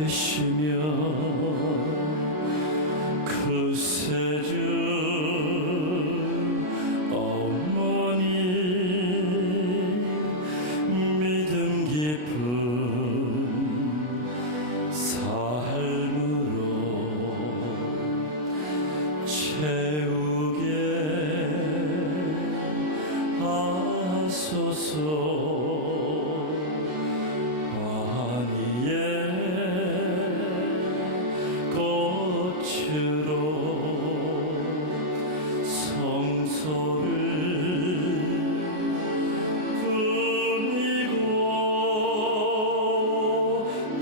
계시며 그 세주 어머니 믿음 깊은 삶으로 채우게 하소서. 꽃으로 성소를 꾸미고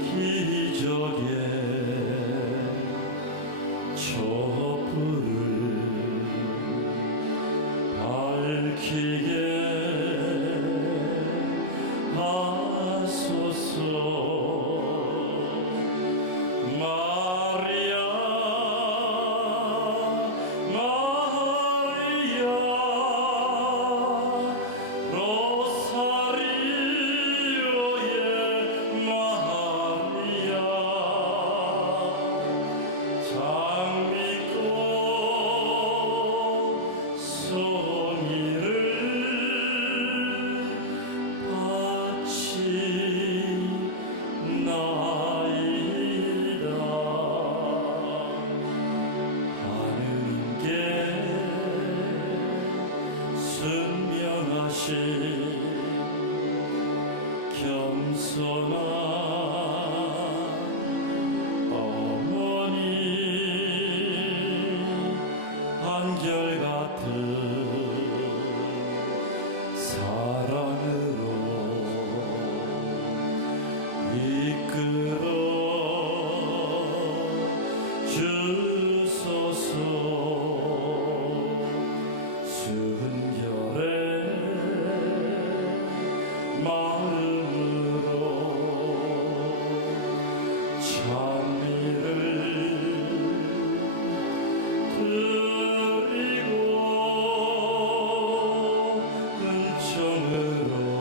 기적의 촛불을 밝히게 하소서. 겸손한 어머니 한결같은 사랑으로 이끌어 주소서. 순결의 마음으로 찬미를 드리고 은총으로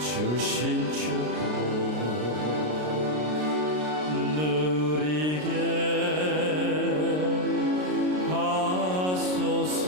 주신 축복 누리게 하소서.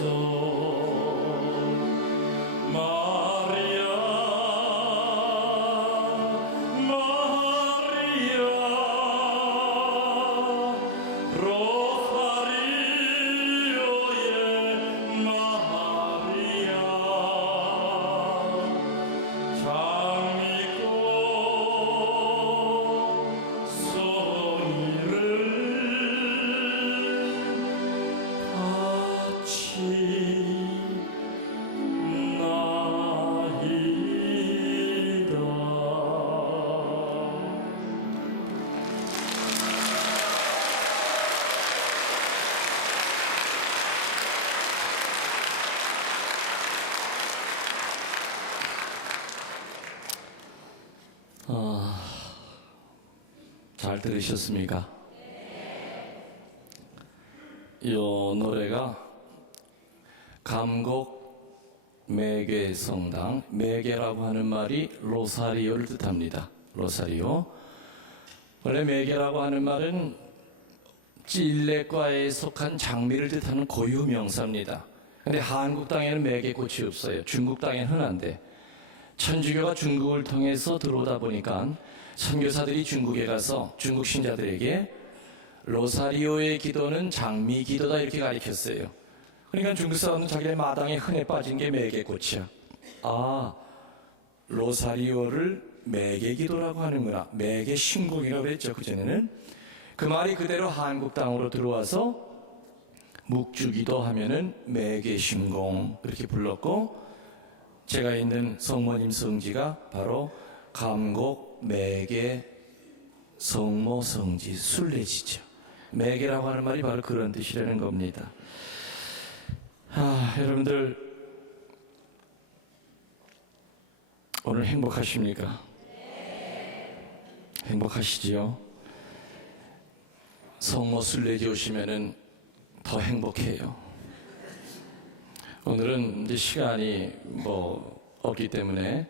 잘 들으셨습니까? 이 노래가 감곡 매개 성당, 매개라고 하는 말이 로사리오를 뜻합니다. 로사리오. 원래 매개라고 하는 말은 찔레과에 속한 장미를 뜻하는 고유 명사입니다. 근데 한국 땅에는 매개꽃이 없어요. 중국 땅에는 흔한데 천주교가 중국을 통해서 들어오다 보니까 선교사들이 중국에 가서 중국 신자들에게 로사리오의 기도는 장미 기도다 이렇게 가르쳤어요. 그러니까 중국 사람은 자기네 마당에 흔해 빠진 게 매개꽃이야. 아, 로사리오를 매개 기도라고 하는구나. 매개 신공이라고 그랬죠, 그전에는. 그 말이 그대로 한국 땅으로 들어와서 묵주기도 하면은 매개 신공 그렇게 불렀고, 제가 있는 성모님 성지가 바로 감곡 매개 성모 성지 순례지죠. 매개라고 하는 말이 바로 그런 뜻이라는 겁니다. 여러분들 오늘 행복하십니까? 행복하시지요? 성모 순례지 오시면은 더 행복해요. 오늘은 이제 시간이 없기 때문에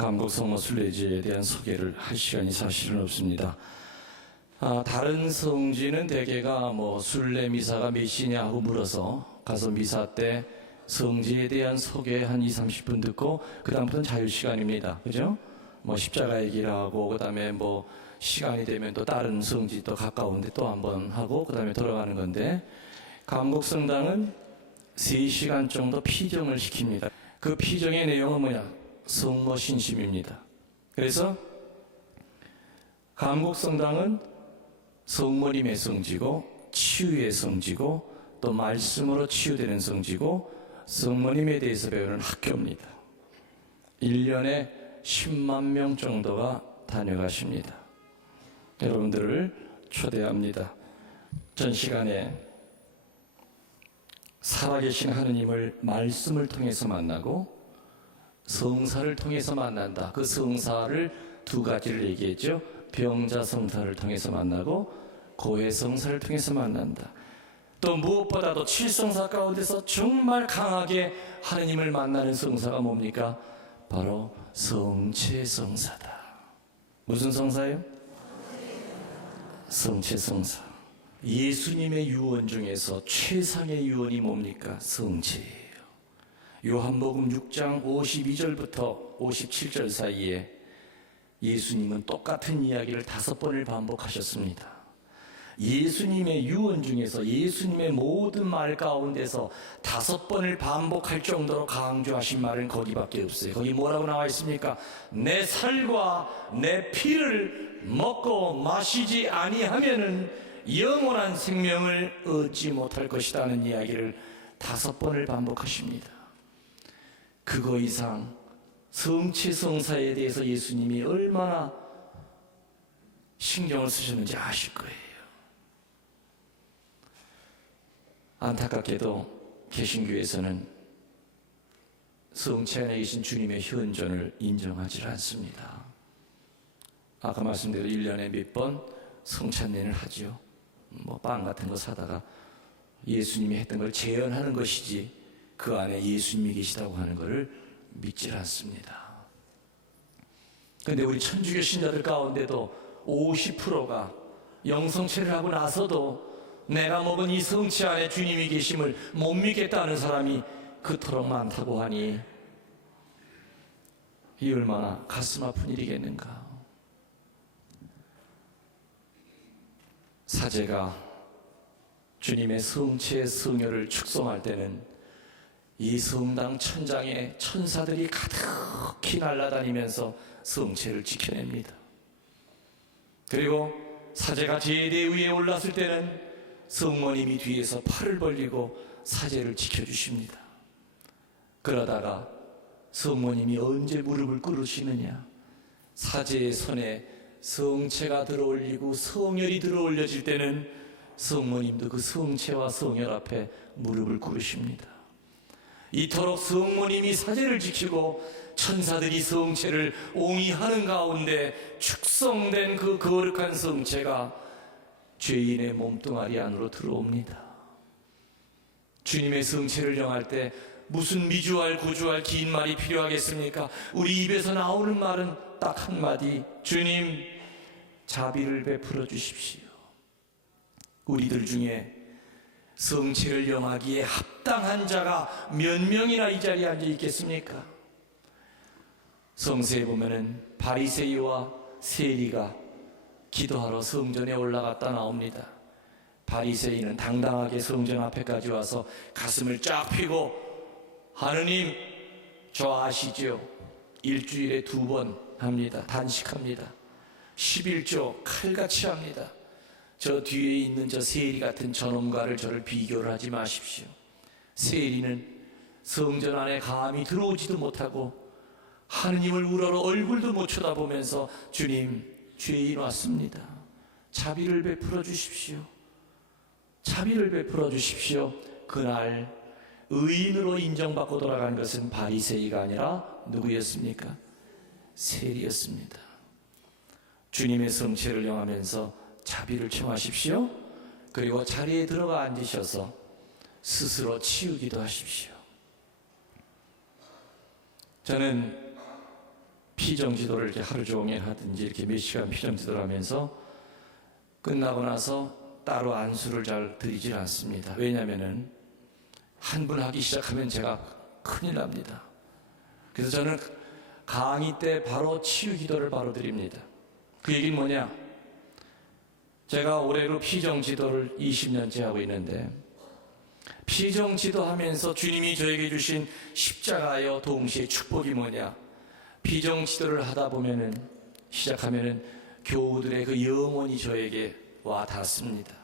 감곡성모 순례지에 대한 소개를 할 시간이 사실은 없습니다. 다른 성지는 대개가 순례 미사가 몇 시냐 하고 물어서 가서 미사 때 성지에 대한 소개 한 20-30분 듣고 그 다음부터는 자유시간입니다. 그죠? 십자가 얘기를 하고 그 다음에 시간이 되면 또 다른 성지 또 가까운데 또 한번 하고 그 다음에 돌아가는 건데, 감곡성당은 3시간 정도 피정을 시킵니다. 그 피정의 내용은 뭐냐? 성모 신심입니다. 그래서 감곡성당은 성모님의 성지고 치유의 성지고 또 말씀으로 치유되는 성지고 성모님에 대해서 배우는 학교입니다. 1년에 10만 명 정도가 다녀가십니다. 여러분들을 초대합니다. 전 시간에 살아계신 하느님을 말씀을 통해서 만나고 성사를 통해서 만난다. 그 성사를 2가지를 얘기했죠. 병자 성사를 통해서 만나고 고해 성사를 통해서 만난다. 또 무엇보다도 7성사 가운데서 정말 강하게 하느님을 만나는 성사가 뭡니까? 바로 성체성사다. 무슨 성사예요? 성체성사. 예수님의 유언 중에서 최상의 유언이 뭡니까? 성체예요. 요한복음 6장 52절부터 57절 사이에 예수님은 똑같은 이야기를 5번을 반복하셨습니다. 예수님의 유언 중에서 예수님의 모든 말 가운데서 5번을 반복할 정도로 강조하신 말은 거기밖에 없어요. 거기 뭐라고 나와 있습니까? 내 살과 내 피를 먹고 마시지 아니하면은 영원한 생명을 얻지 못할 것이라는 이야기를 5번을 반복하십니다. 그거 이상 성체성사에 대해서 예수님이 얼마나 신경을 쓰셨는지 아실 거예요. 안타깝게도 개신교에서는 성체 안에 계신 주님의 현존을 인정하지 않습니다. 아까 말씀대로 1년에 몇 번 성찬례를 하죠. 빵 같은 거 사다가 예수님이 했던 걸 재현하는 것이지 그 안에 예수님이 계시다고 하는 것을 믿질 않습니다. 그런데 우리 천주교 신자들 가운데도 50%가 영성체를 하고 나서도 내가 먹은 이 성체 안에 주님이 계심을 못 믿겠다는 사람이 그토록 많다고 하니 이 얼마나 가슴 아픈 일이겠는가. 사제가 주님의 성체 성혈을 축송할 때는 이 성당 천장에 천사들이 가득히 날아다니면서 성체를 지켜냅니다. 그리고 사제가 제대 위에 올랐을 때는 성모님이 뒤에서 팔을 벌리고 사제를 지켜주십니다. 그러다가 성모님이 언제 무릎을 꿇으시느냐? 사제의 손에 성체가 들어올리고 성혈이 들어올려질 때는 성모님도 그 성체와 성혈 앞에 무릎을 꿇으십니다. 이토록 성모님이 사제를 지키고 천사들이 성체를 옹이하는 가운데 축성된 그 거룩한 성체가 죄인의 몸뚱아리 안으로 들어옵니다. 주님의 성체를 영할 때 무슨 미주알 구주알 긴 말이 필요하겠습니까? 우리 입에서 나오는 말은 딱 한마디, 주님 자비를 베풀어 주십시오. 우리들 중에 성체를 영하기에 합당한 자가 몇 명이나 이 자리에 앉아 있겠습니까? 성서에 보면은 바리새이와 세리가 기도하러 성전에 올라갔다 나옵니다. 바리새이는 당당하게 성전 앞에까지 와서 가슴을 쫙 펴고, 하느님 저 아시죠? 일주일에 2번 합니다. 단식합니다. 11조 칼같이 합니다. 저 뒤에 있는 저 세리 같은 저놈과를 저를 비교를 하지 마십시오. 세리는 성전 안에 감히 들어오지도 못하고 하느님을 우러러 얼굴도 못 쳐다보면서 주님 죄인 왔습니다. 자비를 베풀어 주십시오. 자비를 베풀어 주십시오. 그날 의인으로 인정받고 돌아간 것은 바리새이가 아니라 누구였습니까? 세리였습니다. 주님의 성체를 영하면서 자비를 청하십시오. 그리고 자리에 들어가 앉으셔서 스스로 치우기도 하십시오. 저는 피정지도를 이렇게 하루 종일 하든지 이렇게 몇 시간 피정지도를 하면서 끝나고 나서 따로 안수를 잘 드리질 않습니다. 왜냐하면은 한 분 하기 시작하면 제가 큰일 납니다. 그래서 저는 강의 때 바로 치유 기도를 바로 드립니다. 그 얘기는 뭐냐? 제가 올해로 피정지도를 20년째 하고 있는데, 피정지도 하면서 주님이 저에게 주신 십자가여 동시에 축복이 뭐냐? 피정지도를 하다 보면은, 시작하면은 교우들의 그 영혼이 저에게 와 닿습니다.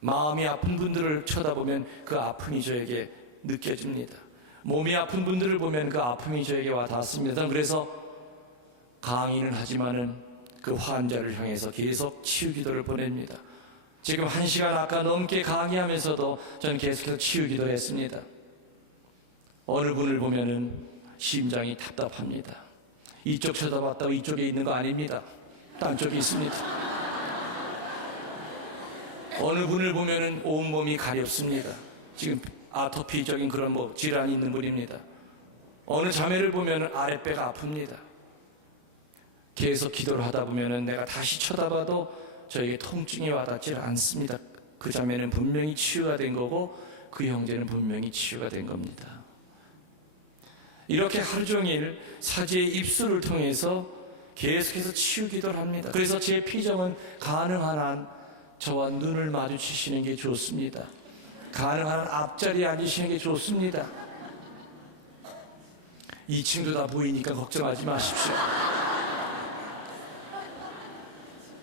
마음이 아픈 분들을 쳐다보면 그 아픔이 저에게 느껴집니다. 몸이 아픈 분들을 보면 그 아픔이 저에게 와 닿습니다. 그래서 강의는 하지만은 그 환자를 향해서 계속 치유 기도를 보냅니다. 지금 1시간 아까 넘게 강의하면서도 저는 계속해서 치유 기도를 했습니다. 어느 분을 보면은 심장이 답답합니다. 이쪽 쳐다봤다고 이쪽에 있는 거 아닙니다. 딴 쪽에 있습니다. 어느 분을 보면은 온몸이 가렵습니다. 지금 아토피적인 그런 질환이 있는 분입니다. 어느 자매를 보면은 아랫배가 아픕니다. 계속 기도를 하다 보면은 내가 다시 쳐다봐도 저에게 통증이 와닿지 않습니다. 그 자매는 분명히 치유가 된 거고 그 형제는 분명히 치유가 된 겁니다. 이렇게 하루 종일 사제의 입술을 통해서 계속해서 치유 기도를 합니다. 그래서 제 피정은 가능한 한 저와 눈을 마주치시는 게 좋습니다. 가능한 한 앞자리에 앉으시는 게 좋습니다. 2층도 다 보이니까 걱정하지 마십시오.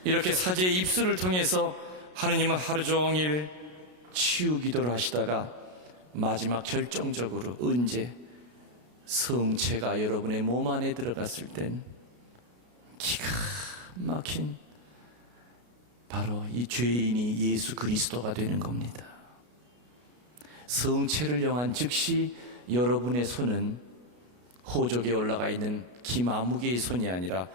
이렇게 사제의 입술을 통해서 하느님은 하루 종일 치유 기도를 하시다가 마지막 결정적으로 언제 성체가 여러분의 몸 안에 들어갔을 땐 기가 막힌 바로 이 죄인이 예수 그리스도가 되는 겁니다. 성체를 영한 즉시 여러분의 손은 호족에 올라가 있는 김아무개의 손이 아니라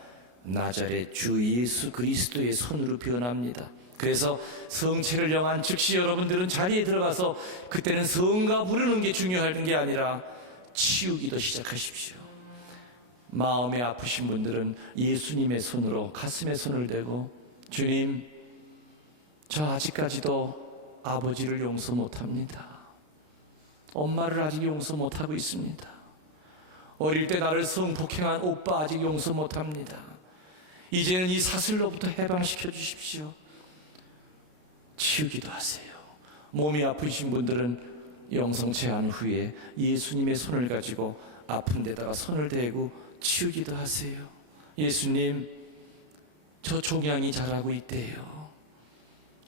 나자렛 주 예수 그리스도의 손으로 변합니다. 그래서 성체를 영한 즉시 여러분들은 자리에 들어가서 그때는 성가 부르는 게 중요한 게 아니라 치우기도 시작하십시오. 마음에 아프신 분들은 예수님의 손으로 가슴에 손을 대고, 주님, 저 아직까지도 아버지를 용서 못합니다. 엄마를 아직 용서 못하고 있습니다. 어릴 때 나를 성폭행한 오빠 아직 용서 못합니다. 이제는 이 사슬로부터 해방시켜 주십시오. 치우기도 하세요. 몸이 아프신 분들은 영성체한 후에 예수님의 손을 가지고 아픈 데다가 손을 대고 치우기도 하세요. 예수님, 저 종양이 자라고 있대요.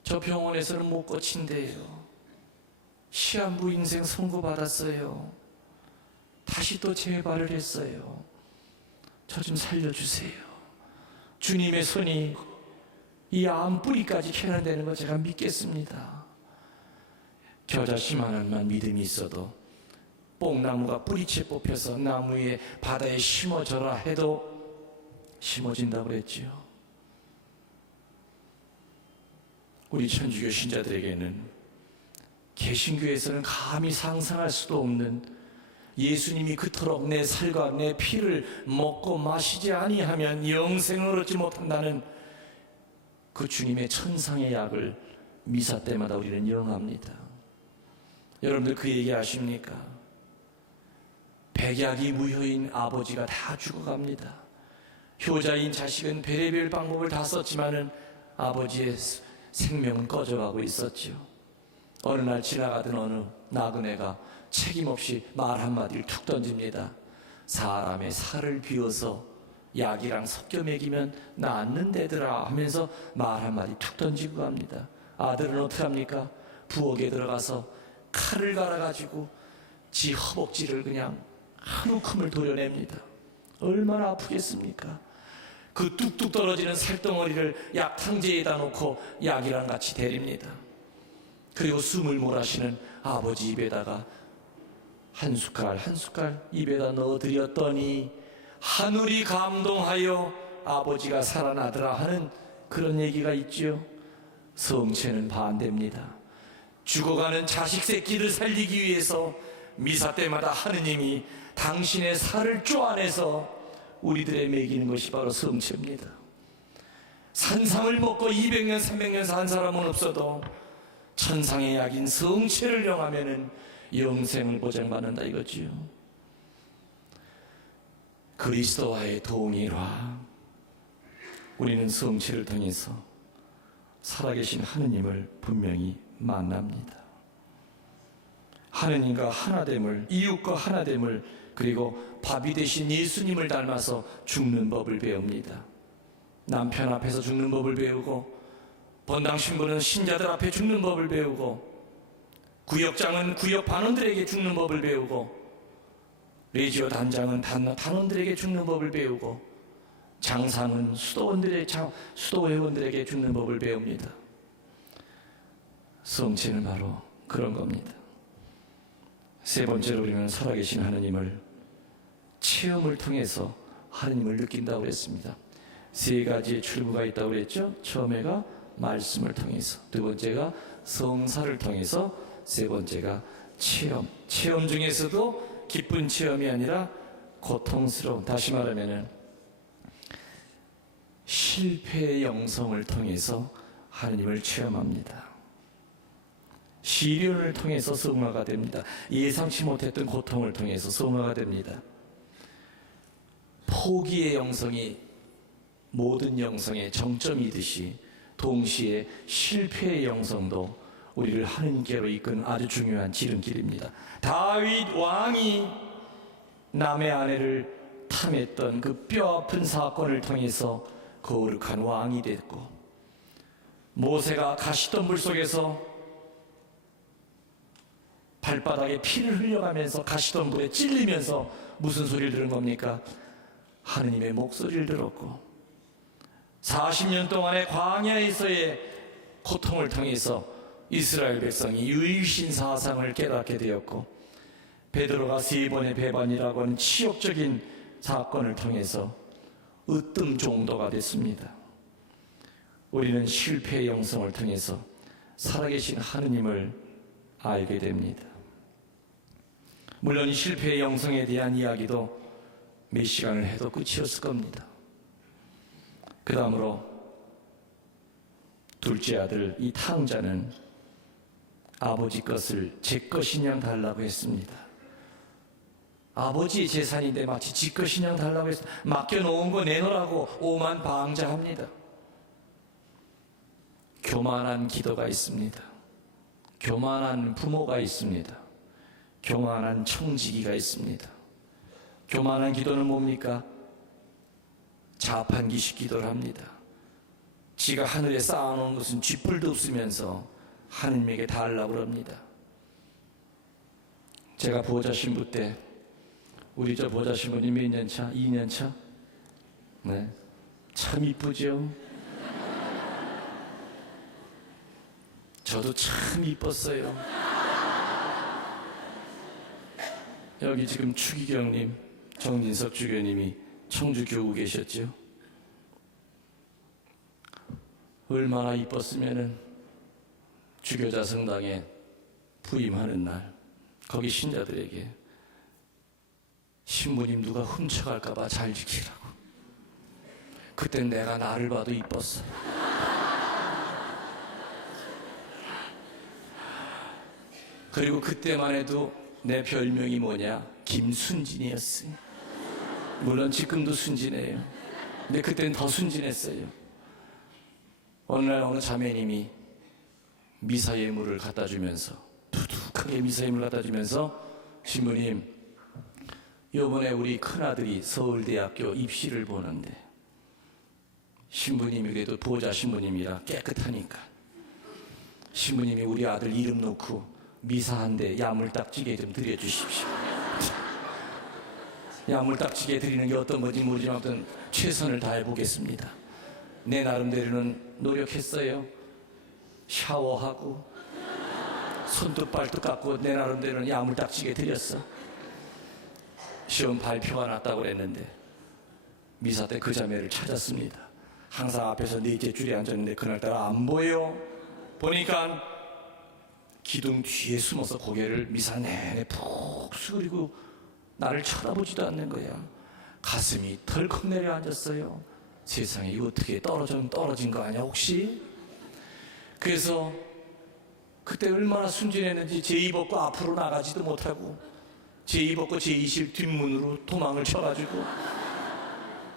저 병원에서는 못 고친대요. 시한부 인생 선고받았어요. 다시 또 재발을 했어요. 저 좀 살려주세요. 주님의 손이 이 암 뿌리까지 캐내되는 거 제가 믿겠습니다. 겨자씨만한 믿음이 있어도 뽕나무가 뿌리채 뽑혀서 나무 위에 바다에 심어져라 해도 심어진다고 그랬지요. 우리 천주교 신자들에게는 개신교에서는 감히 상상할 수도 없는, 예수님이 그토록 내 살과 내 피를 먹고 마시지 아니하면 영생을 얻지 못한다는 그 주님의 천상의 약을 미사 때마다 우리는 영합니다. 여러분들 그 얘기 아십니까? 백약이 무효인 아버지가 다 죽어갑니다. 효자인 자식은 별의별 방법을 다 썼지만은 아버지의 생명은 꺼져가고 있었지요. 어느 날 지나가던 어느 나그네가 책임없이 말 한마디를 툭 던집니다. 사람의 살을 비워서 약이랑 섞여 먹이면 낫는데더라 하면서 말 한마디 툭 던지고 갑니다. 아들은 어떡합니까? 부엌에 들어가서 칼을 갈아가지고 지 허벅지를 그냥 한 움큼을 도려냅니다. 얼마나 아프겠습니까? 그 뚝뚝 떨어지는 살덩어리를 약탕제에다 놓고 약이랑 같이 데립니다. 그리고 숨을 몰아쉬는 아버지 입에다가 한 숟갈 한 숟갈 입에다 넣어드렸더니 하늘이 감동하여 아버지가 살아나더라 하는 그런 얘기가 있죠. 성체는 반대입니다. 죽어가는 자식 새끼를 살리기 위해서 미사 때마다 하느님이 당신의 살을 쪼아내서 우리들의 먹이는 것이 바로 성체입니다. 산삼을 먹고 200년 300년 산 사람은 없어도 천상의 약인 성체를 영하면은 영생을 보장받는다 이거지요. 그리스도와의 동일화, 우리는 성체를 통해서 살아계신 하느님을 분명히 만납니다. 하느님과 하나됨을, 이웃과 하나됨을, 그리고 바비 되신 예수님을 닮아서 죽는 법을 배웁니다. 남편 앞에서 죽는 법을 배우고, 본당 신부는 신자들 앞에 죽는 법을 배우고, 구역장은 구역 반원들에게 죽는 법을 배우고, 레지오 단장은 단원들에게 죽는 법을 배우고, 장상은 수도 회원들에게 죽는 법을 배웁니다. 성체는 바로 그런 겁니다. 세 번째로 우리는 살아계신 하느님을 체험을 통해서 하느님을 느낀다고 그랬습니다. 세 가지의 출구가 있다고 그랬죠. 처음에가 말씀을 통해서, 두 번째가 성사를 통해서, 세 번째가 체험. 체험 중에서도 기쁜 체험이 아니라 고통스러운, 다시 말하면은 실패의 영성을 통해서 하느님을 체험합니다. 시련을 통해서 성화가 됩니다. 예상치 못했던 고통을 통해서 성화가 됩니다. 포기의 영성이 모든 영성의 정점이듯이 동시에 실패의 영성도 우리를 하느님께로 이끄는 아주 중요한 지름길입니다. 다윗 왕이 남의 아내를 탐했던 그 뼈아픈 사건을 통해서 거룩한 왕이 됐고, 모세가 가시덤불 속에서 발바닥에 피를 흘려가면서 가시덤불에 찔리면서 무슨 소리를 들은 겁니까? 하느님의 목소리를 들었고, 40년 동안의 광야에서의 고통을 통해서 이스라엘 백성이 유일신 사상을 깨닫게 되었고, 베드로가 3번의 배반이라고 하는 치욕적인 사건을 통해서 으뜸 종도가 됐습니다. 우리는 실패의 영성을 통해서 살아계신 하느님을 알게 됩니다. 물론 이 실패의 영성에 대한 이야기도 몇 시간을 해도 끝이었을 겁니다. 그 다음으로 둘째 아들 이 탕자는 아버지 것을 제 것이냥 달라고 했습니다. 아버지의 재산인데 마치 지 것이냥 달라고 해서 맡겨놓은 거 내놓으라고 오만방자합니다. 교만한 기도가 있습니다. 교만한 부모가 있습니다. 교만한 청지기가 있습니다. 교만한 기도는 뭡니까? 자판기식 기도를 합니다. 지가 하늘에 쌓아놓은 것은 쥐뿔도 없으면서 하느님에게 달라고 그럽니다. 제가 보호자 신부 때, 우리 저 보호자 신부님 몇 년 차? 2년 차? 네, 참 이쁘죠? 저도 참 이뻤어요. 여기 지금 추기경님, 정진석 주교님이 청주 교우 계셨죠? 얼마나 이뻤으면은 주교자 성당에 부임하는 날, 거기 신자들에게 신부님 누가 훔쳐갈까봐 잘 지키라고. 그땐 내가 나를 봐도 이뻤어. 그리고 그때만 해도 내 별명이 뭐냐? 김순진이었어요. 물론 지금도 순진해요. 근데 그때는 더 순진했어요. 어느 날 어느 자매님이 미사 예물을 갖다 주면서, 두둑하게 미사 예물을 갖다 주면서, 신부님, 이번에 우리 큰아들이 서울대학교 입시를 보는데, 신부님이 그래도 보호자 신부님이라 깨끗하니까 신부님이 우리 아들 이름 놓고 미사한데 야물딱지게 좀 드려주십시오. 야물딱지게 드리는 게 어떤 건지 모르지만 어떤 최선을 다해보겠습니다. 내 나름대로는 노력했어요. 샤워하고 손톱 발톱 깎고 내 나름대로는 야물딱지게 드렸어. 시험 발표가 났다고 그랬는데 미사 때 그 자매를 찾았습니다. 항상 앞에서 넷째 줄에 앉았는데 그날따라 안 보여. 보니까 기둥 뒤에 숨어서 고개를 미사 내내 푹 숙이고 나를 쳐다보지도 않는 거야. 가슴이 덜컥 내려앉았어요. 세상에, 이거 어떻게 떨어진 거 아니야 혹시? 그래서 그때 얼마나 순진했는지 제의 벗고 앞으로 나가지도 못하고 제의 벗고 제의실 뒷문으로 도망을 쳐가지고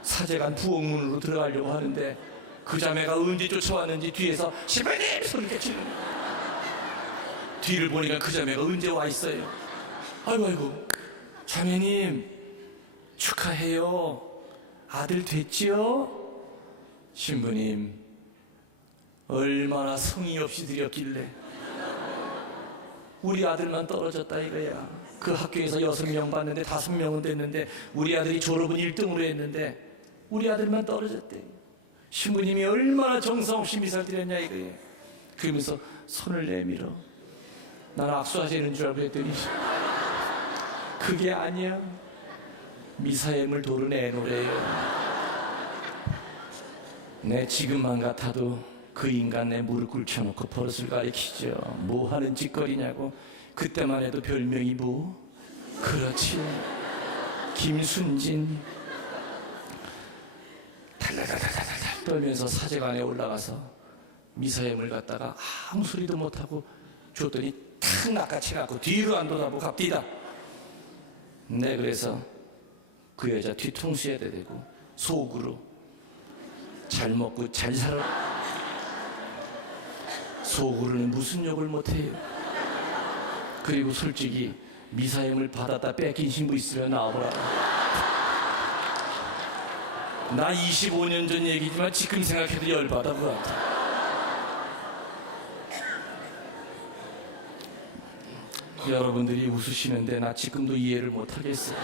사제관 부엌문으로 들어가려고 하는데 그 자매가 언제 쫓아왔는지 뒤에서 신부님 소리가 지르는 거예요. 뒤를 보니까 그 자매가 언제 와 있어요. 아이고 자매님 축하해요. 아들 됐지요? 신부님 얼마나 성의 없이 드렸길래 우리 아들만 떨어졌다 이거야. 그 학교에서 6명 봤는데 5명은 됐는데 우리 아들이 졸업은 1등으로 했는데 우리 아들만 떨어졌대. 신부님이 얼마나 정성 없이 미사를 드렸냐 이거야. 그러면서 손을 내밀어. 난 악수하시는 줄 알고 했더니 그게 아니야. 미사엠을 도르내노래요. 내 지금만 같아도 그 인간 내 무릎 꿇혀놓고 버릇을 가리키죠. 뭐 하는 짓거리냐고. 그때만 해도 별명이 뭐? 그렇지, 김순진. 달달달달달 떨면서 사제관에 올라가서 미사엠을 갖다가 아무 소리도 못하고 줬더니 탁 낚아채갖고 뒤로 안 돌아보고 갑디다. 네, 그래서 그 여자 뒤통수에 대고 속으로 잘 먹고 잘 살아. 속으로는 무슨 욕을 못해요. 그리고 솔직히 미사엠을 받았다 뺏긴 신부 있으면 나와보라. 나 25년 전 얘기지만 지금 생각해도 열받아. 그 같아. 여러분들이 웃으시는데 나 지금도 이해를 못하겠어요.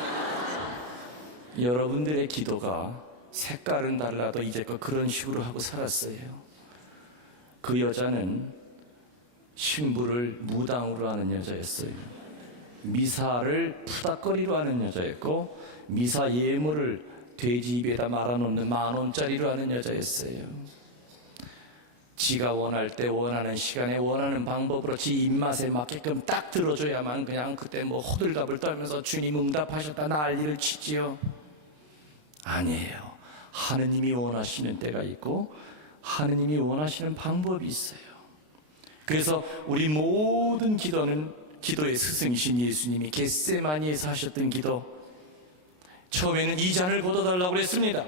여러분들의 기도가 색깔은 달라도 이제껏 그런 식으로 하고 살았어요. 그 여자는 신부를 무당으로 하는 여자였어요. 미사를 푸닥거리로 하는 여자였고 미사 예물을 돼지 입에다 말아놓는 10,000원짜리로 하는 여자였어요. 지가 원할 때 원하는 시간에 원하는 방법으로 지 입맛에 맞게끔 딱 들어줘야만 그냥 그때 뭐 호들갑을 떨면서 주님 응답하셨다 난리를 치지요. 아니에요. 하느님이 원하시는 때가 있고 하느님이 원하시는 방법이 있어요. 그래서 우리 모든 기도는 기도의 스승이신 예수님이 겟세마니에서 하셨던 기도, 처음에는 이 잔을 걷어달라고 했습니다.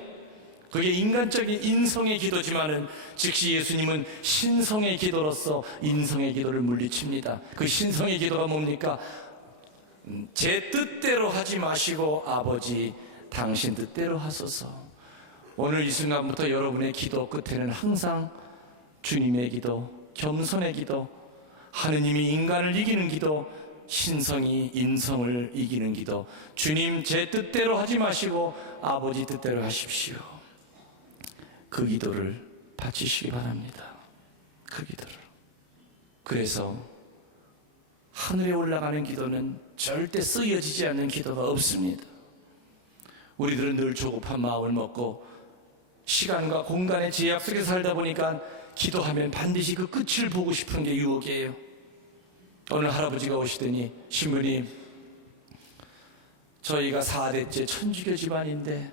그게 인간적인 인성의 기도지만은 즉시 예수님은 신성의 기도로서 인성의 기도를 물리칩니다. 그 신성의 기도가 뭡니까? 제 뜻대로 하지 마시고 아버지 당신 뜻대로 하소서. 오늘 이 순간부터 여러분의 기도 끝에는 항상 주님의 기도, 겸손의 기도, 하느님이 인간을 이기는 기도, 신성이 인성을 이기는 기도, 주님 제 뜻대로 하지 마시고 아버지 뜻대로 하십시오. 그 기도를 바치시기 바랍니다. 그 기도를. 그래서 하늘에 올라가는 기도는 절대 쓰여지지 않는 기도가 없습니다. 우리들은 늘 조급한 마음을 먹고 시간과 공간의 제약 속에 살다 보니까 기도하면 반드시 그 끝을 보고 싶은 게 유혹이에요. 오늘 할아버지가 오시더니 신부님, 저희가 4대째 천주교 집안인데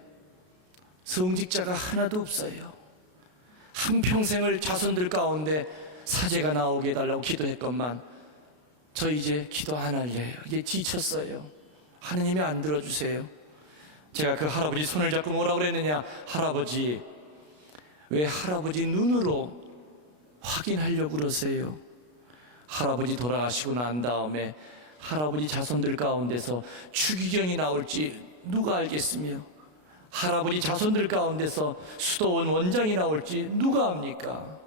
성직자가 하나도 없어요. 한평생을 자손들 가운데 사제가 나오게 해달라고 기도했건만 저 이제 기도 안 할래요. 이게 지쳤어요. 하느님이 안 들어주세요. 제가 그 할아버지 손을 잡고 뭐라고 그랬느냐. 할아버지, 왜 할아버지 눈으로 확인하려고 그러세요? 할아버지 돌아가시고 난 다음에 할아버지 자손들 가운데서 추기경이 나올지 누가 알겠으며 할아버지 자손들 가운데서 수도원 원장이 나올지 누가 압니까?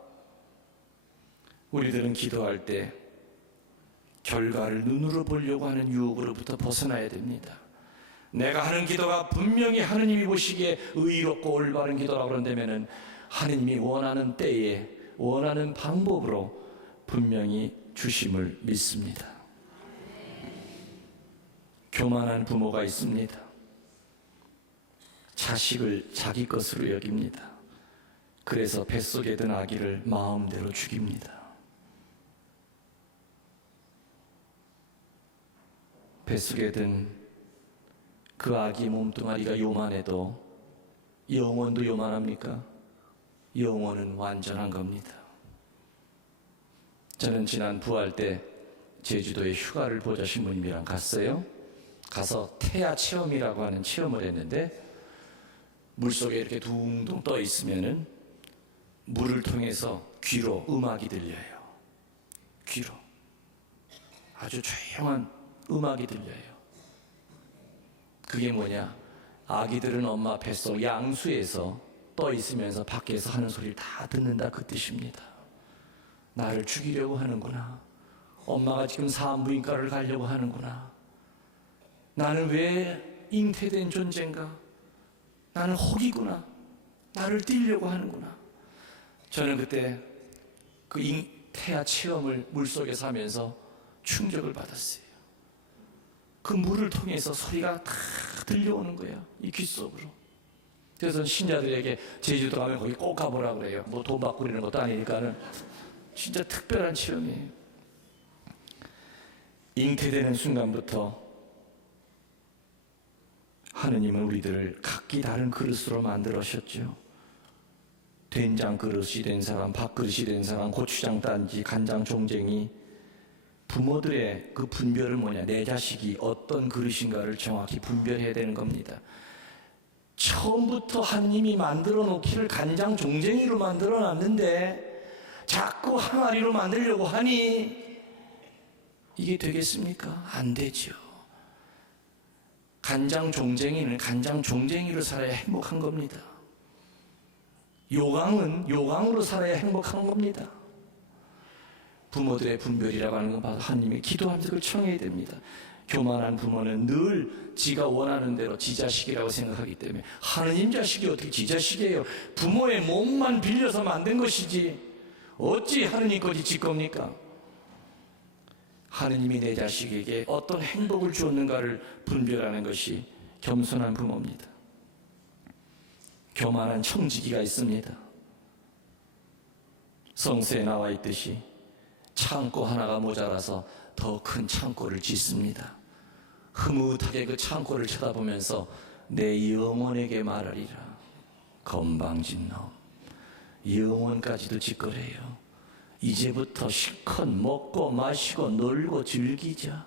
우리들은 기도할 때 결과를 눈으로 보려고 하는 유혹으로부터 벗어나야 됩니다. 내가 하는 기도가 분명히 하느님이 보시기에 의롭고 올바른 기도라고 그런다면 하느님이 원하는 때에 원하는 방법으로 분명히 주심을 믿습니다. 교만한 부모가 있습니다. 자식을 자기 것으로 여깁니다. 그래서 뱃속에 든 아기를 마음대로 죽입니다. 뱃속에 든 그 아기 몸뚱아리가 요만해도 영혼도 요만합니까? 영혼은 완전한 겁니다. 저는 지난 부활 때 제주도에 휴가를 보자 신부님이랑 갔어요. 가서 태아 체험이라고 하는 체험을 했는데, 물속에 이렇게 둥둥 떠 있으면은 물을 통해서 귀로 음악이 들려요. 귀로 아주 조용한 음악이 들려요. 그게 뭐냐? 아기들은 엄마 뱃속 양수에서 떠 있으면서 밖에서 하는 소리를 다 듣는다, 그 뜻입니다. 나를 죽이려고 하는구나. 엄마가 지금 산부인과를 가려고 하는구나. 나는 왜 잉태된 존재인가? 나는 혹이구나. 나를 띄려고 하는구나. 저는 그때 그 태아 체험을 물속에서 하면서 충격을 받았어요. 그 물을 통해서 소리가 다 들려오는 거예요, 이 귀 속으로. 그래서 신자들에게 제주도 가면 거기 꼭 가보라 그래요. 뭐 돈 받고 그러는 것도 아니니까는. 진짜 특별한 체험이에요. 잉태되는 순간부터 하느님은 우리들을 각기 다른 그릇으로 만들으셨죠. 된장 그릇이 된 사람, 밥그릇이 된 사람, 고추장 딴지, 간장 종쟁이. 부모들의 그 분별은 뭐냐? 내 자식이 어떤 그릇인가를 정확히 분별해야 되는 겁니다. 처음부터 하느님이 만들어 놓기를 간장 종쟁이로 만들어 놨는데 자꾸 항아리로 만들려고 하니 이게 되겠습니까? 안 되죠. 간장 종쟁이는 간장 종쟁이로 살아야 행복한 겁니다. 요강은 요강으로 살아야 행복한 겁니다. 부모들의 분별이라고 하는 건 바로 하나님의 기도하면서 그걸 청해야 됩니다. 교만한 부모는 늘 지가 원하는 대로 지 자식이라고 생각하기 때문에, 하느님 자식이 어떻게 지 자식이에요? 부모의 몸만 빌려서 만든 것이지 어찌 하느님 거지 지 겁니까? 하느님이 내 자식에게 어떤 행복을 주었는가를 분별하는 것이 겸손한 부모입니다. 교만한 청지기가 있습니다. 성서에 나와 있듯이 창고 하나가 모자라서 더 큰 창고를 짓습니다. 흐뭇하게 그 창고를 쳐다보면서 내 영혼에게 말하리라. 건방진 놈, 영혼까지도 짓거려요. 이제부터 실컷 먹고 마시고 놀고 즐기자.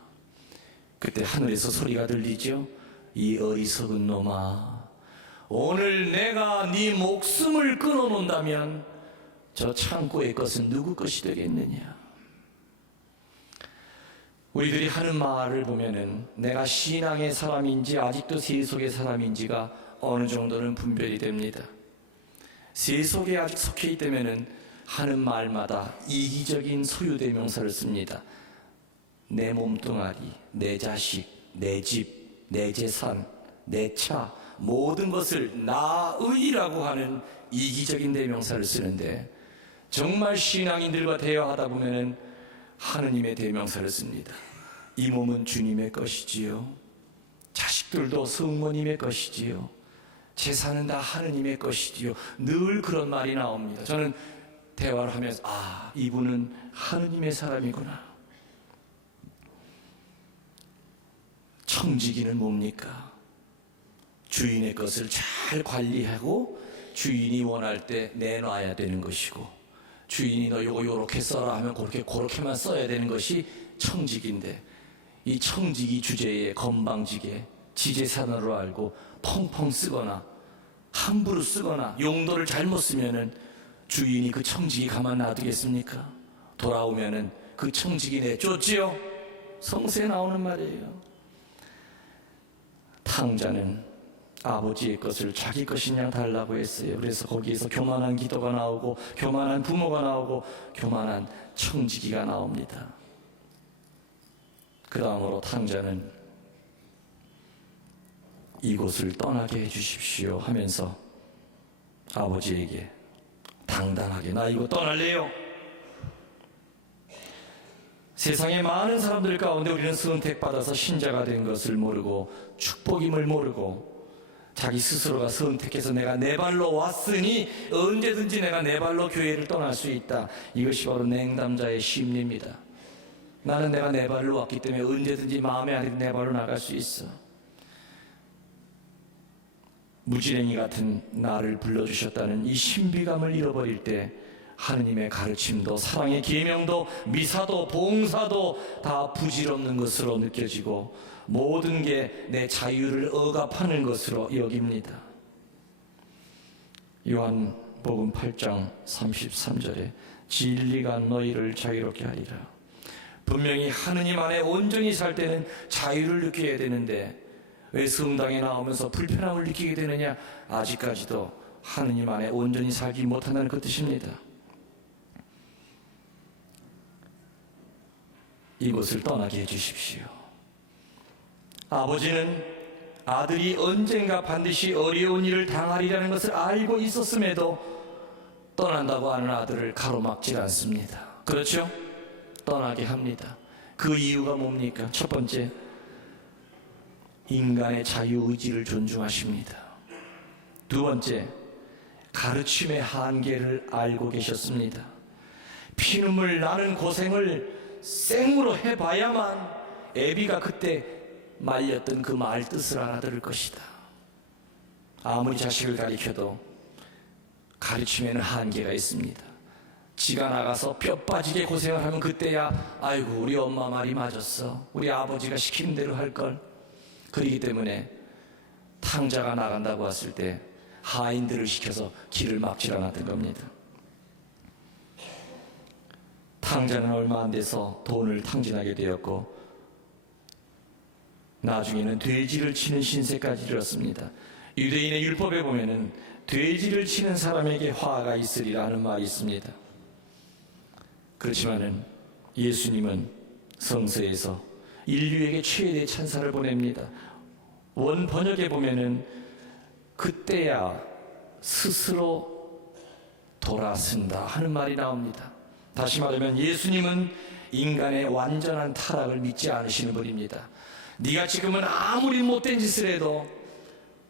그때 하늘에서 소리가 들리죠. 이 어리석은 놈아, 오늘 내가 네 목숨을 끊어놓는다면 저 창고의 것은 누구 것이 되겠느냐. 우리들이 하는 말을 보면은 내가 신앙의 사람인지 아직도 세속의 사람인지가 어느 정도는 분별이 됩니다. 세속에 아직 속해 있다면은 하는 말마다 이기적인 소유대명사를 씁니다. 내 몸뚱아리, 내 자식, 내 집, 내 재산, 내 차, 모든 것을 나의라고 하는 이기적인 대명사를 쓰는데, 정말 신앙인들과 대화하다 보면은 하느님의 대명사를 씁니다. 이 몸은 주님의 것이지요. 자식들도 성모님의 것이지요. 재산은 다 하느님의 것이지요. 늘 그런 말이 나옵니다. 저는 대화를 하면서 이분은 하느님의 사람이구나. 청지기는 뭡니까? 주인의 것을 잘 관리하고 주인이 원할 때 내놔야 되는 것이고, 주인이 너 요거 요렇게 써라 하면 그렇게만 써야 되는 것이 청지기인데, 이 청지기 주제에 건방지게 지재산으로 알고 펑펑 쓰거나 함부로 쓰거나 용도를 잘못 쓰면은 주인이 그 청지기 가만 놔두겠습니까? 돌아오면은 그 청지기 내쫓지요. 성서에 나오는 말이에요. 탕자는 아버지의 것을 자기 것이냐 달라고 했어요. 그래서 거기에서 교만한 기도가 나오고 교만한 부모가 나오고 교만한 청지기가 나옵니다. 그 다음으로 탕자는 이곳을 떠나게 해주십시오 하면서 아버지에게 당당하게 나 이거 떠날래요. 세상의 많은 사람들 가운데 우리는 선택받아서 신자가 된 것을 모르고 축복임을 모르고 자기 스스로가 선택해서 내가 내 발로 왔으니 언제든지 내가 내 발로 교회를 떠날 수 있다. 이것이 바로 냉담자의 심리입니다. 나는 내가 내 발로 왔기 때문에 언제든지 마음에 안 드는 내 발로 나갈 수 있어. 무지랭이 같은 나를 불러주셨다는 이 신비감을 잃어버릴 때 하느님의 가르침도 사랑의 계명도 미사도 봉사도 다 부질없는 것으로 느껴지고 모든 게 내 자유를 억압하는 것으로 여깁니다. 요한복음 8장 33절에 진리가 너희를 자유롭게 하리라. 분명히 하느님 안에 온전히 살 때는 자유를 느껴야 되는데 왜 성당에 나오면서 불편함을 느끼게 되느냐? 아직까지도 하느님 안에 온전히 살지 못한다는 그 뜻입니다. 이곳을 떠나게 해주십시오. 아버지는 아들이 언젠가 반드시 어려운 일을 당하리라는 것을 알고 있었음에도 떠난다고 하는 아들을 가로막질 않습니다. 그렇죠? 떠나게 합니다. 그 이유가 뭡니까? 첫 번째, 인간의 자유의지를 존중하십니다. 두 번째, 가르침의 한계를 알고 계셨습니다. 피눈물 나는 고생을 생으로 해봐야만 애비가 그때 말렸던 그 말 뜻을 알아들을 것이다. 아무리 자식을 가리켜도 가르침에는 한계가 있습니다. 지가 나가서 뼈 빠지게 고생을 하면 그때야 아이고 우리 엄마 말이 맞았어, 우리 아버지가 시키는 대로 할걸. 그렇기 때문에 탕자가 나간다고 했을 때 하인들을 시켜서 길을 막질 않았던 겁니다. 탕자는 얼마 안 돼서 돈을 탕진하게 되었고 나중에는 돼지를 치는 신세까지 이르렀습니다. 유대인의 율법에 보면은 돼지를 치는 사람에게 화가 있으리라는 말이 있습니다. 그렇지만은 예수님은 성서에서 인류에게 최대의 찬사를 보냅니다. 원 번역에 보면은 그때야 스스로 돌아선다 하는 말이 나옵니다. 다시 말하면 예수님은 인간의 완전한 타락을 믿지 않으시는 분입니다. 네가 지금은 아무리 못된 짓을 해도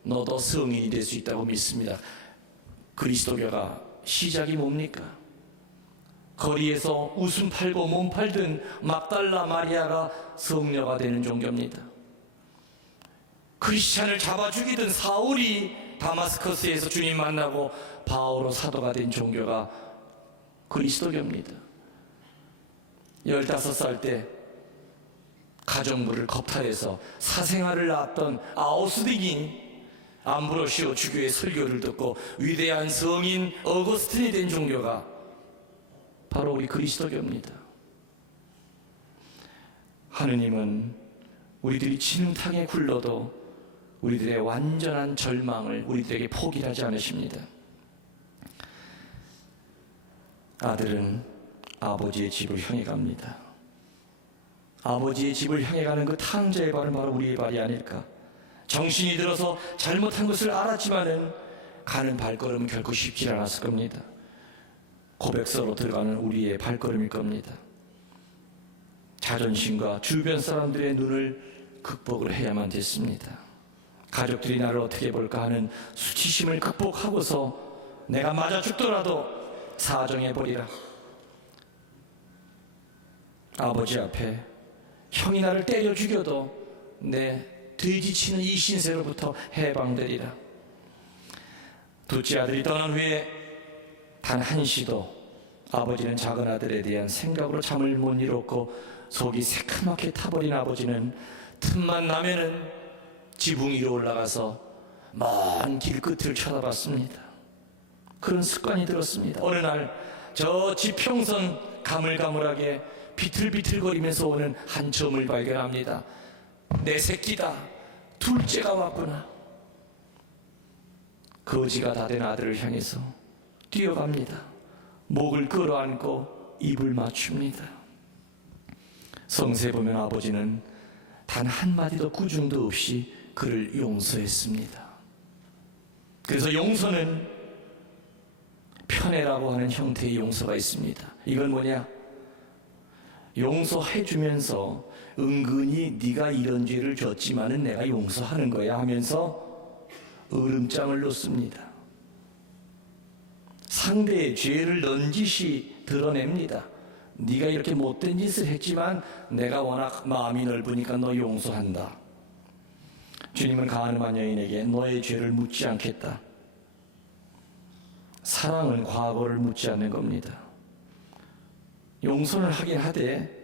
너도 성인이 될 수 있다고 믿습니다. 그리스도교가 시작이 뭡니까? 거리에서 웃음 팔고 몸 팔던 막달라 마리아가 성녀가 되는 종교입니다. 크리스찬을 잡아 죽이던 사울이 다마스커스에서 주님 만나고 바오로 사도가 된 종교가 그리스도교입니다. 15살 때 가정부를 겁탈해서 사생아를 낳았던 아우스디긴 암브로시오 주교의 설교를 듣고 위대한 성인 어거스틴이 된 종교가 바로 우리 그리스도교입니다. 하느님은 우리들이 진흙탕에 굴러도 우리들의 완전한 절망을 우리들에게 포기하지 않으십니다. 아들은 아버지의 집을 향해 갑니다. 아버지의 집을 향해 가는 그 탕자의 발은 바로 우리의 발이 아닐까. 정신이 들어서 잘못한 것을 알았지만은 가는 발걸음은 결코 쉽지 않았을 겁니다. 고백서로 들어가는 우리의 발걸음일 겁니다. 자존심과 주변 사람들의 눈을 극복을 해야만 됐습니다. 가족들이 나를 어떻게 볼까 하는 수치심을 극복하고서 내가 맞아 죽더라도 사정해버리라. 아버지 앞에 형이 나를 때려 죽여도 내 돼지치는 이 신세로부터 해방되리라. 둘째 아들이 떠난 후에 단 한시도 아버지는 작은 아들에 대한 생각으로 잠을 못 이뤘고 속이 새카맣게 타버린 아버지는 틈만 나면은 지붕 위로 올라가서 먼 길 끝을 쳐다봤습니다. 그런 습관이 들었습니다. 어느 날 저 지평선 가물가물하게 비틀비틀거리면서 오는 한 점을 발견합니다. 내 새끼다. 둘째가 왔구나. 거지가 다 된 아들을 향해서 뛰어갑니다. 목을 끌어안고 입을 맞춥니다. 성서에 보면 아버지는 단 한마디도 구중도 없이 그를 용서했습니다. 그래서 용서는 편애라고 하는 형태의 용서가 있습니다. 이건 뭐냐? 용서해주면서 은근히 네가 이런 죄를 졌지만은 내가 용서하는 거야 하면서 으름장을 놓습니다. 상대의 죄를 넌지시 드러냅니다. 네가 이렇게 못된 짓을 했지만 내가 워낙 마음이 넓으니까 너 용서한다. 주님은 가늠한 여인에게 너의 죄를 묻지 않겠다. 사랑은 과거를 묻지 않는 겁니다. 용서를 하긴 하되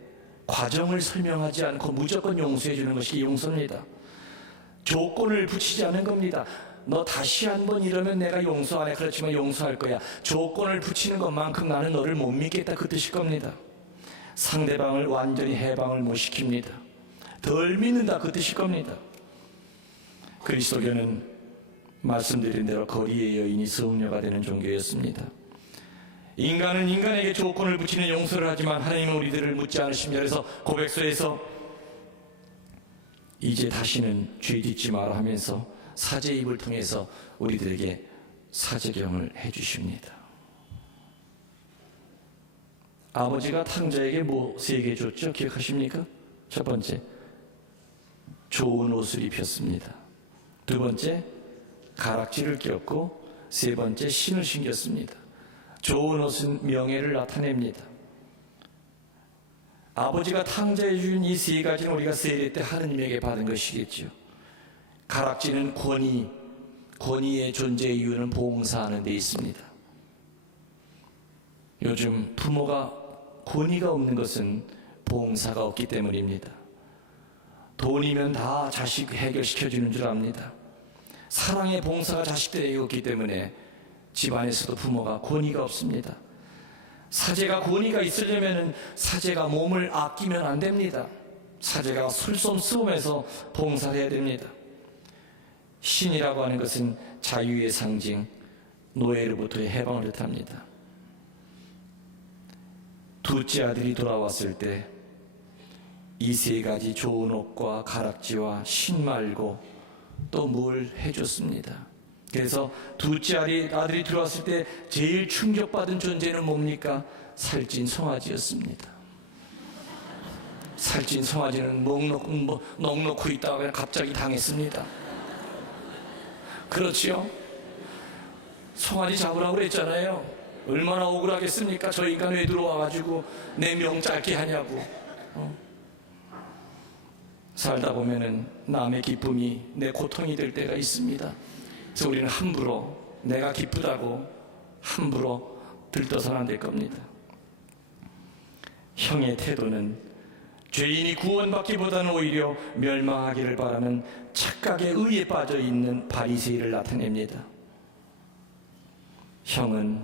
과정을 설명하지 않고 무조건 용서해 주는 것이 용서입니다. 조건을 붙이지 않는 겁니다. 너 다시 한번 이러면 내가 용서 안 해. 그렇지만 용서할 거야. 조건을 붙이는 것만큼 나는 너를 못 믿겠다, 그 뜻일 겁니다. 상대방을 완전히 해방을 못 시킵니다. 덜 믿는다, 그 뜻일 겁니다. 그리스도교는 말씀드린 대로 거리의 여인이 성녀가 되는 종교였습니다. 인간은 인간에게 조건을 붙이는 용서를 하지만 하나님은 우리들을 묻지 않으십니다. 그래서 고백서에서 이제 다시는 죄 짓지 마라 하면서 사제 입을 통해서 우리들에게 사제경을 해주십니다. 아버지가 탕자에게 뭐 3개 줬죠? 기억하십니까? 첫 번째, 좋은 옷을 입혔습니다. 두 번째, 가락지를 꼈고, 세 번째, 신을 신겼습니다. 좋은 옷은 명예를 나타냅니다. 아버지가 탕자해 준 이 3가지는 우리가 세례 때 하느님에게 받은 것이겠죠. 가락지는 권위의 존재의 이유는 봉사하는 데 있습니다. 요즘 부모가 권위가 없는 것은 봉사가 없기 때문입니다. 돈이면 다 자식 해결시켜주는 줄 압니다. 사랑의 봉사가 자식들에게 없기 때문에 집안에서도 부모가 권위가 없습니다. 사제가 권위가 있으려면 사제가 몸을 아끼면 안 됩니다. 사제가 솔선수범해서 봉사를 해야 됩니다. 신이라고 하는 것은 자유의 상징, 노예로부터의 해방을 뜻합니다. 둘째 아들이 돌아왔을 때 이 3가지 좋은 옷과 가락지와 신 말고 또 뭘 해줬습니다. 그래서 둘째 아들이 들어왔을 때 제일 충격받은 존재는 뭡니까? 살찐 송아지였습니다. 살찐 송아지는 넋 놓고 있다가 그냥 갑자기 당했습니다. 그렇지요? 송아지 잡으라고 그랬잖아요. 얼마나 억울하겠습니까? 저 인간 왜 들어와가지고 내 명 짧게 하냐고. 살다 보면은 남의 기쁨이 내 고통이 될 때가 있습니다. 그래서 우리는 함부로 내가 기쁘다고 함부로 들떠서는 안 될 겁니다. 형의 태도는 죄인이 구원받기보다는 오히려 멸망하기를 바라는 착각의 의에 빠져 있는 바리새인을 나타냅니다. 형은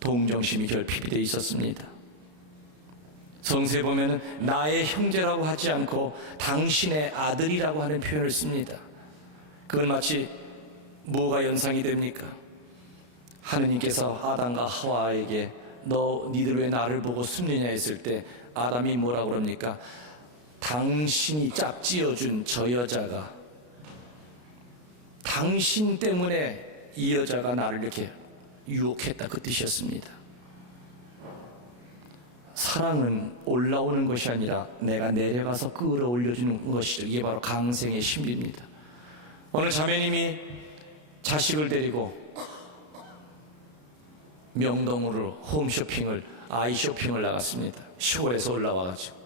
동정심이 결핍이 되어 있었습니다. 성서에 보면 나의 형제라고 하지 않고 당신의 아들이라고 하는 표현을 씁니다. 그건 마치 뭐가 연상이 됩니까? 하느님께서 아담과 하와에게 니들 왜 나를 보고 숨느냐 했을 때 아담이 뭐라고 그럽니까? 당신이 짝지어준 저 여자가, 당신 때문에 이 여자가 나를 이렇게 유혹했다, 그 뜻이었습니다. 사랑은 올라오는 것이 아니라 내가 내려가서 끌어올려주는 것이죠. 이게 바로 강생의 신비입니다. 어느 자매님이 자식을 데리고 명동으로 홈쇼핑을, 아이쇼핑을 나갔습니다. 시골에서 올라와가지고.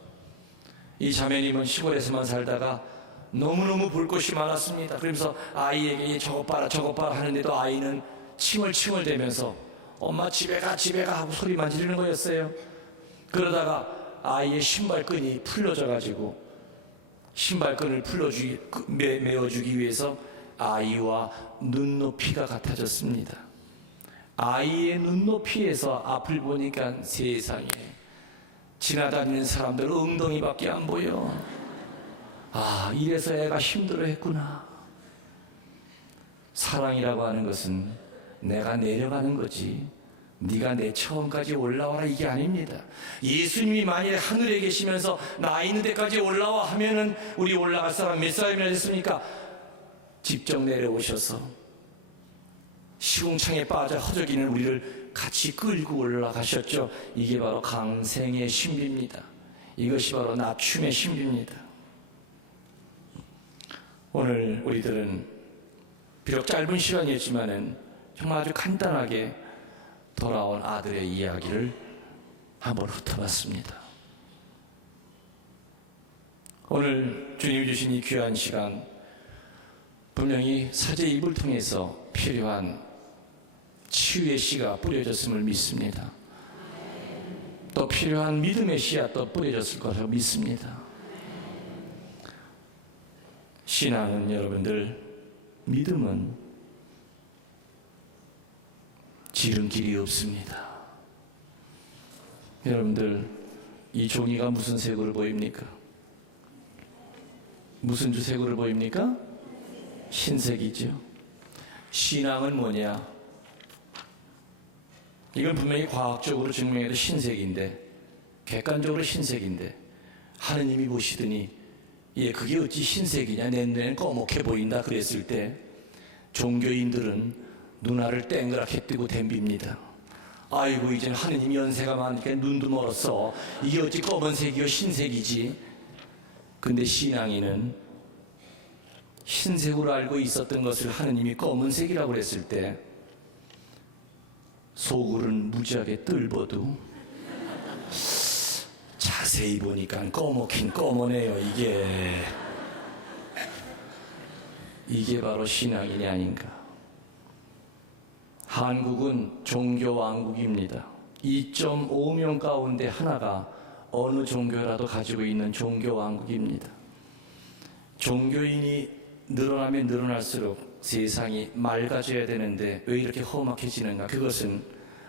이 자매님은 시골에서만 살다가 너무너무 볼 것이 많았습니다. 그러면서 아이에게 저것 봐라 하는데도 아이는 칭얼칭얼 대면서 엄마 집에 가 하고 소리만 지르는 거였어요. 그러다가 아이의 신발끈이 풀려져가지고 신발끈을 메어주기 위해서 아이와 눈높이가 같아졌습니다. 아이의 눈높이에서 앞을 보니까 세상에 지나다니는 사람들 엉덩이밖에 안 보여. 아, 이래서 애가 힘들어했구나. 사랑이라고 하는 것은 내가 내려가는 거지 네가 내 처음까지 올라와라 이게 아닙니다. 예수님이 만일에 하늘에 계시면서 나 있는 데까지 올라와 하면은 우리 올라갈 사람 몇 사람이나 됐습니까? 직접 내려오셔서 시궁창에 빠져 허덕이는 우리를 같이 끌고 올라가셨죠. 이게 바로 강생의 신비입니다. 이것이 바로 낮춤의 신비입니다. 오늘 우리들은 비록 짧은 시간이었지만은 정말 아주 간단하게 돌아온 아들의 이야기를 한번 훑어봤습니다. 오늘 주님이 주신 이 귀한 시간, 분명히 사제입을 통해서 필요한 치유의 씨가 뿌려졌음을 믿습니다. 또 필요한 믿음의 씨앗도 뿌려졌을 거라고 믿습니다. 신앙은 여러분들, 믿음은 지름길이 없습니다. 여러분들, 이 종이가 무슨 색으로 보입니까? 무슨 색으로 보입니까? 흰색이죠. 신앙은 뭐냐? 이건 분명히 과학적으로 증명해도 흰색인데, 객관적으로 흰색인데, 하느님이 보시더니 그게 어찌 흰색이냐, 내 눈에는 꺼멓게 보인다 그랬을 때 종교인들은 눈알을 땡그랗게 뜨고 댐빕니다. 아이고, 이젠 하느님이 연세가 많으니까 눈도 멀었어. 이게 어찌 검은색이요 흰색이지. 근데 신앙인은 흰색으로 알고 있었던 것을 하느님이 검은색이라고 그랬을 때 속으로는 무지하게 뜰어도 자세히 보니까 꺼먹긴 꺼머네요. 이게 바로 신앙인이 아닌가. 한국은 종교왕국입니다. 2.5명 가운데 하나가 어느 종교라도 가지고 있는 종교왕국입니다. 종교인이 늘어나면 늘어날수록 세상이 맑아져야 되는데 왜 이렇게 험악해지는가? 그것은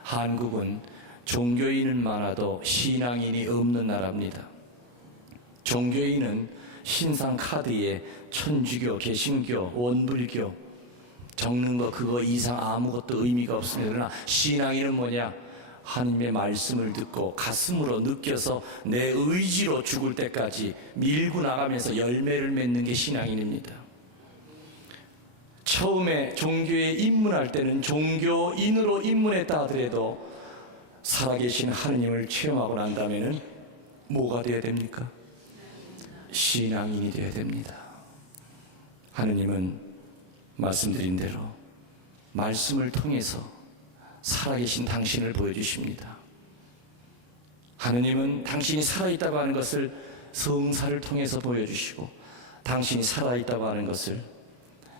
한국은 종교인은 많아도 신앙인이 없는 나라입니다. 종교인은 신상 카드에 천주교, 개신교, 원불교 적는 거 그거 이상 아무것도 의미가 없습니다. 그러나 신앙인은 뭐냐? 하나님의 말씀을 듣고 가슴으로 느껴서 내 의지로 죽을 때까지 밀고 나가면서 열매를 맺는 게 신앙인입니다. 처음에 종교에 입문할 때는 종교인으로 입문했다 하더라도 살아계신 하느님을 체험하고 난 다음에는 뭐가 되어야 됩니까? 신앙인이 되어야 됩니다. 하느님은 말씀드린 대로 말씀을 통해서 살아계신 당신을 보여주십니다. 하느님은 당신이 살아있다고 하는 것을 성사를 통해서 보여주시고, 당신이 살아있다고 하는 것을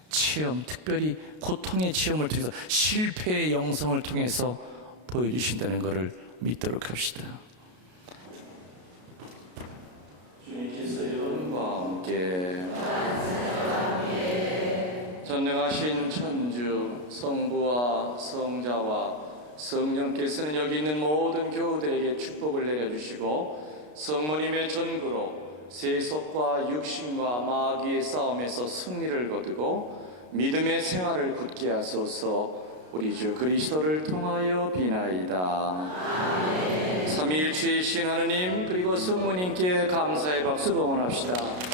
체험, 특별히 고통의 체험을 통해서, 실패의 영성을 통해서 보여주신다는 것을 믿도록 합시다. 주님께서 여러분과 함께 전능하신 천주 성부와 성자와 성령께서는 여기 있는 모든 교우들에게 축복을 내려주시고, 성모님의 전구로 세속과 육신과 마귀의 싸움에서 승리를 거두고 믿음의 생활을 굳게 하소서. 우리 주 그리스도를 통하여 비나이다. 아멘. 삼위일체이신 하느님, 그리고 성모님께 감사의 박수 봉헌합시다.